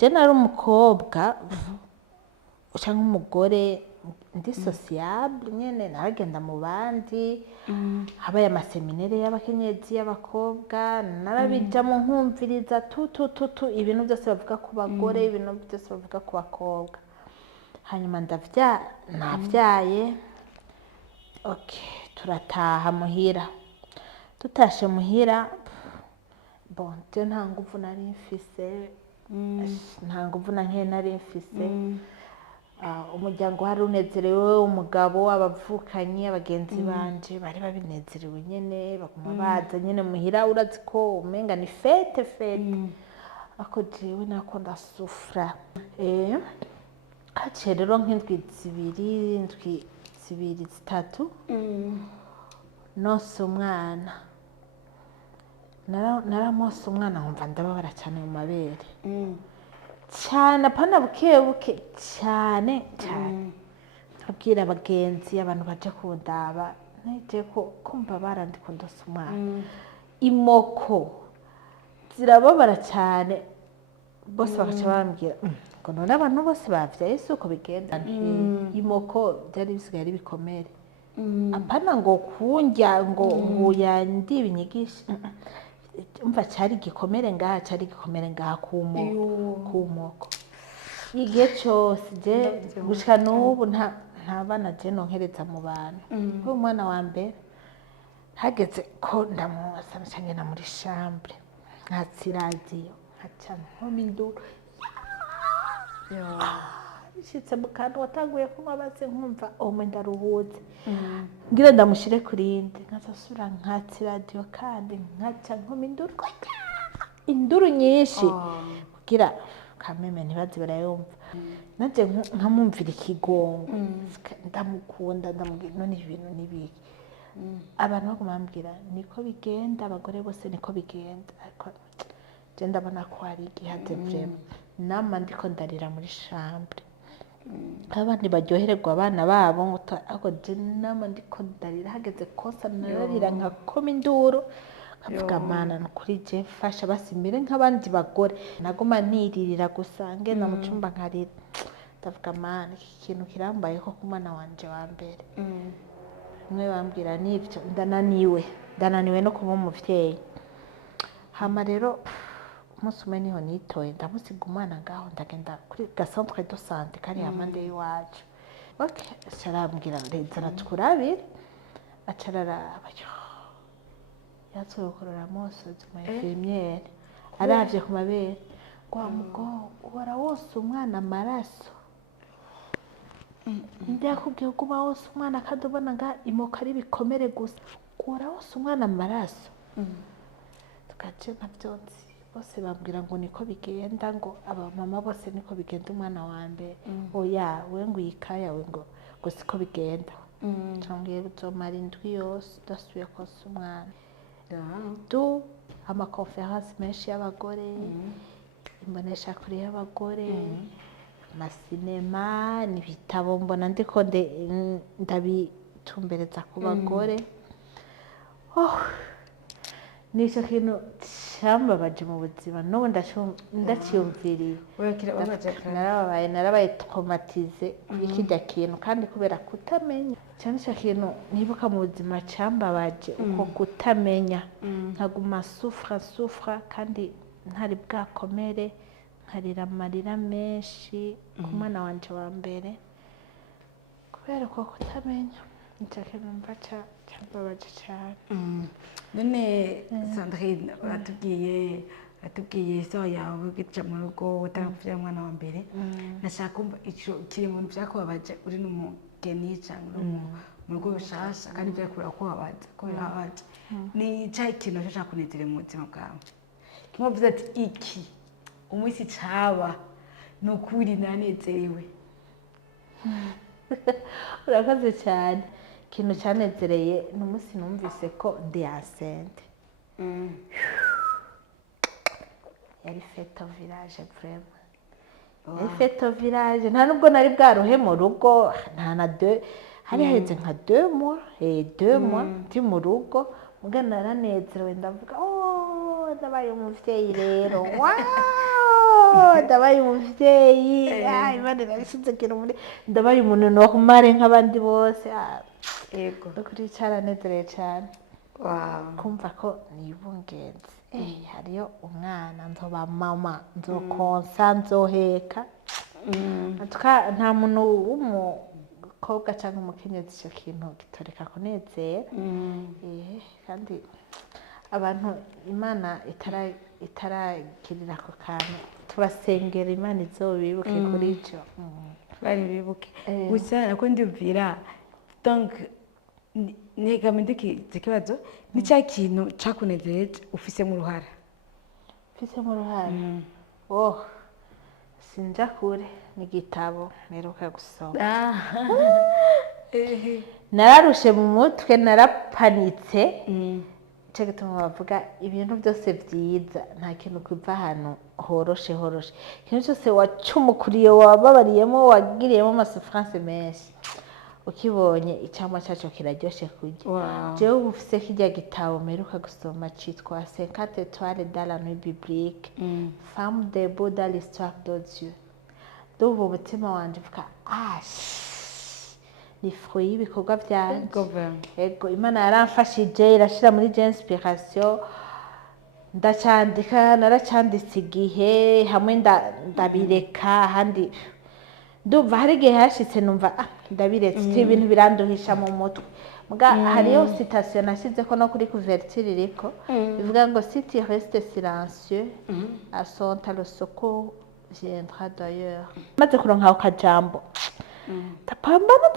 je nari umukobwa canke umugore ndi sociable nyene naragenda mu bandi habaye amaseminere y'abakenyezi y'abakobwa narabijamo nkumviriza tu ibintu byose bavuga ku bagore ibintu byose bavuga ku bakobwa hanyuma navyaye okay turataha muhira tutashe muhira bon je nta nguvu nari mfise nta nguvu na nke nari mfise umuryango wari unezerewe umugabo abavukanyi abagenzi banje bari babinezerewe nyene baguma baza nyene muhira urazi ko umenga ni fete ako jewe nako ndasufra haciye rero nk'indwi zibiri zitatu nonse umwana naramose umwana nkumva ndababara cyane mu mabere cyane apana buke cyane abwira abagenzi abantu baje kundaba nteje ko mbabara ndiko ndose umwana imoko zirababara cyane bose bagaca bambwira ngo none abantu bose bavyaye suko bigenda imoko byari bisigaye ari bikomere apana ngo kunjya ngo yandi ibinyigisha umva cyari gikomere ngaha kumoko igihe cyose je gushika n'ubu nta bana je nonkereza mu bantu ko umwana wa mbere hageze ko ndamusa ncangena muri chambre nkatsi radio nkaca nkomi induru ishitse mu kantu watanguye kunywa base nkumva omwe ndaruhutse ngira ndamushire kurindi nkazasubira nkatsi radio kandi nkaca nkomi induru nyinshi kugira kameme ntibazi barayumva naje nkamumvira ikigongo ndamukunda ndamubwira none ibintu nibiki abantu bagumambwira niko bigenda abagore bose niko bigenda ariko je ndabona ko ari igihaze vraiment nama ndiko ndarira muri chambre abandi baryohererwa abana babo ngo ako je nama ndiko ndarira hageze kosa nararira nkakoma induru kavuga mana nukuri je mfasha basimire nk'abandi bagore nagoma niririra gusa ngenda mu cyumba nkarira ndavuga mana iki kintu kirambaye ko ku mwana wanje wa mbere mwe bambwira nivyo ndananiwe no kuba umuvyeyi hama rero umunsi umwe niho nitoye ndamusiga umwana ngaho ndagenda kuri gasantre de santé kari hamande y'iwacu okay arambwira ndezana tukurabire acararaba yazokorora amosozi mu infirmiere aravye ku mabere kwa mugo uhora wose umwana amaraso ndakubwiye kuba wose umwana akadubona nga imoka ari bikomere gusa uhora wose umwana amaraso tukaje navyonzi bose bambwira ngo niko bigenda ngo aba mama bose niko bigenda umwana wa mbere oya we ngo yikaya we ngo siko bigenda cyangwa uzomara indwi yose udasubiye konsa umwana du amakonferanse menshi y'abagore imbonesha kure y'abagore amasinema n'ibitabo mbona ndiko ndabitumbereza ku bagore nicyo kintu cyambabaje mu buzima n'ubu ndaciyumviriye narabaye traumatize ikijya kintu kandi kubera kutamenya cyane icyo kintu nibuka mu buzima cyambabaje uko kutamenya nkaguma sufra kandi ntari bwakomere nkarira amarira menshi ku mwana wanje wa mbere kubera uko kutamenya nicyo kintu mva cyambabaje cyane none Sandrine watubwiye so yawe ugica mu rugo utapfuye umwana wa mbere nashaka kumva ico kiri mu bintu vyakubabaje uri n'umugeni cyangwa mu rugo rushasha kandi vyakura ko wabaje ni cya ikintu cyo cyakunezere mu buzima bwawe kimwe uvuze ati iki umunsi caba nukuri nanezerewe urakoze cyane ikintu cyanezereye ni umunsi numvise ko ndi enceinte yari fête au village vraiment yari fête au village nta nubwo nari bwaruhe mu rugo nta na hari haheze nka 2 mois ndi mu rugo muga naranezerewe ndavuga ndabaye umuvyeyi rero wow ndabaye umuvyeyi Imana irabisize kira muri ndabaye umuntu normale nk'abandi bose yego kuri cyaranezereye cyane wow kumva ko nibungenze hariyo umwana nzoba mama nzokonsa nzoheka nta muntu w'umukobwa cyangwa umukenyezi icyo kintu gitoreka kunezera kandi abantu Imana itaragirira ako kantu tubasengera Imana izobibuke kuri icyo bari bibuke gusa nako ndumvira donc negama ikibazo ni cya kintu cakunezereje ufisemo uruhara sinja kure n'igitabo mperuka gusoma nararushe mu mutwe narapanitse cyo gituma bavuga ibintu byose byiza nta kintu kuva ahantu horoshe ikintu cyose wacumukuriye wababariyemo wagiriyemo amasufrance menshi ukibonye icyamwa cyacu kiraryoshe kurya jewe ubu ufise kirya gitabo mperuka gusoma citwa 50 étoiles dans la nuit biblique femme debout dans l'histoire de Dieu ndumva umutima wanje uvuga ni fruit y'ibikorwa byanje ego Imana yaramfashije irashira muri je inspiration ndacandika naracanditse igihe hamwe ndabireka handi ndumva hari igihe hashitse numva ndabiretse ibintu biranduhisha mu mutwe muga hariyo citation nashize ko no kuri couverture iriko bivuga ngo si tu restes silencieux à son le secours viendra d'ailleurs maze kuronka akajambo ndapambana